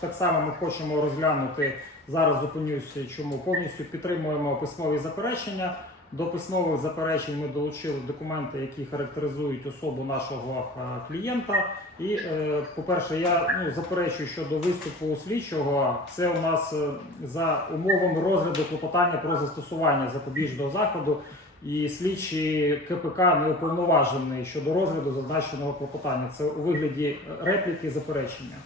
так само ми хочемо розглянути зараз. Зупинюся, чому повністю підтримуємо письмові заперечення. До письмових заперечень ми долучили документи, які характеризують особу нашого е, клієнта. І, е, по-перше, я ну, заперечую щодо виступу слідчого. Це у нас е, за умовами розгляду клопотання про застосування запобіжного заходу. І слідчий КПК не уповноважений щодо розгляду зазначеного клопотання. Це у вигляді репліки заперечення.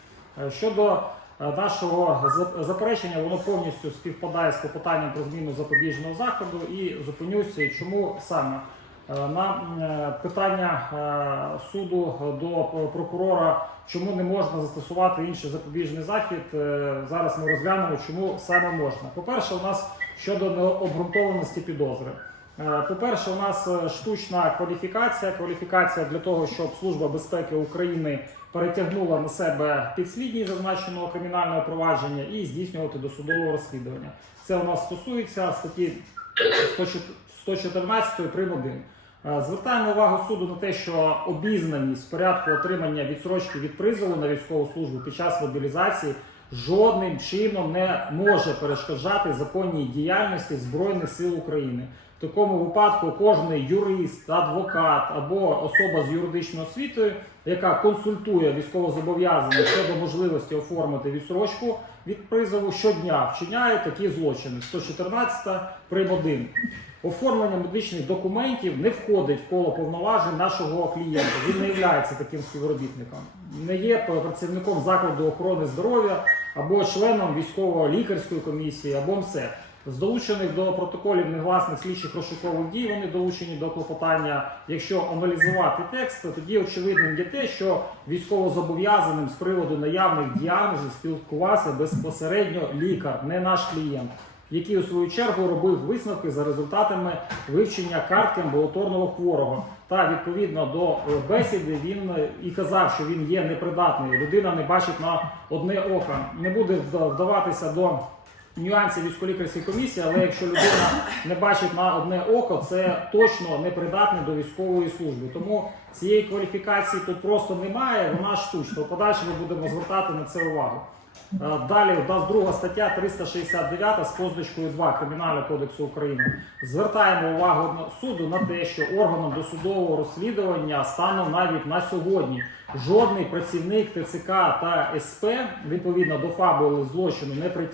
Щодо нашого заперечення, воно повністю співпадає з клопотанням про зміну запобіжного заходу і зупинюся, чому саме. Е, На е, питання е, суду до прокурора, чому не можна застосувати інший запобіжний захід, е, зараз ми розглянемо, чому саме можна. По-перше, у нас щодо необґрунтованості підозри. Е, По-перше, у нас е, штучна кваліфікація. Кваліфікація для того, щоб Служба безпеки України перетягнула на себе підслідність зазначеного кримінального провадження і здійснювати досудове розслідування. Це у нас стосується статті 114 прим. 1. Е, Звертаємо увагу суду на те, що обізнаність в порядку отримання відсрочки від призову на військову службу під час мобілізації жодним чином не може перешкоджати законній діяльності Збройних сил України. В такому випадку кожен юрист, адвокат або особа з юридичною освітою, яка консультує військовозобов'язаних щодо можливості оформити відсрочку від призову, щодня вчиняє такі злочини. 114 прим. 1. Оформлення медичних документів не входить в коло повноважень нашого клієнта. Він не є таким співробітником, не є працівником закладу охорони здоров'я або членом військово-лікарської комісії або МСЕ. З долучених до протоколів негласних слідчих розшукових дій вони долучені до клопотання. Якщо аналізувати текст, то тоді очевидним є те, що військовозобов'язаним з приводу наявних діагнозів спілкувався безпосередньо лікар, не наш клієнт який у свою чергу робив висновки за результатами вивчення картки амбулаторного хворого. Та відповідно до е, бесіди він е, і казав, що він є непридатний. Людина не бачить на одне око. Не буде вдаватися до нюансів військово-лікарської комісії, але якщо людина не бачить на одне око, це точно непридатний до військової служби. Тому цієї кваліфікації тут просто немає. Вона штучна. В подальшому ми будемо звертати на це увагу. Е, Далі у нас друга стаття 369 з позначкою 2 Кримінального кодексу України. Звертаємо увагу суду на те, що органом досудового розслідування станом навіть на сьогодні жодний працівник ТЦК та СП відповідно до фабули злочину не притягнув.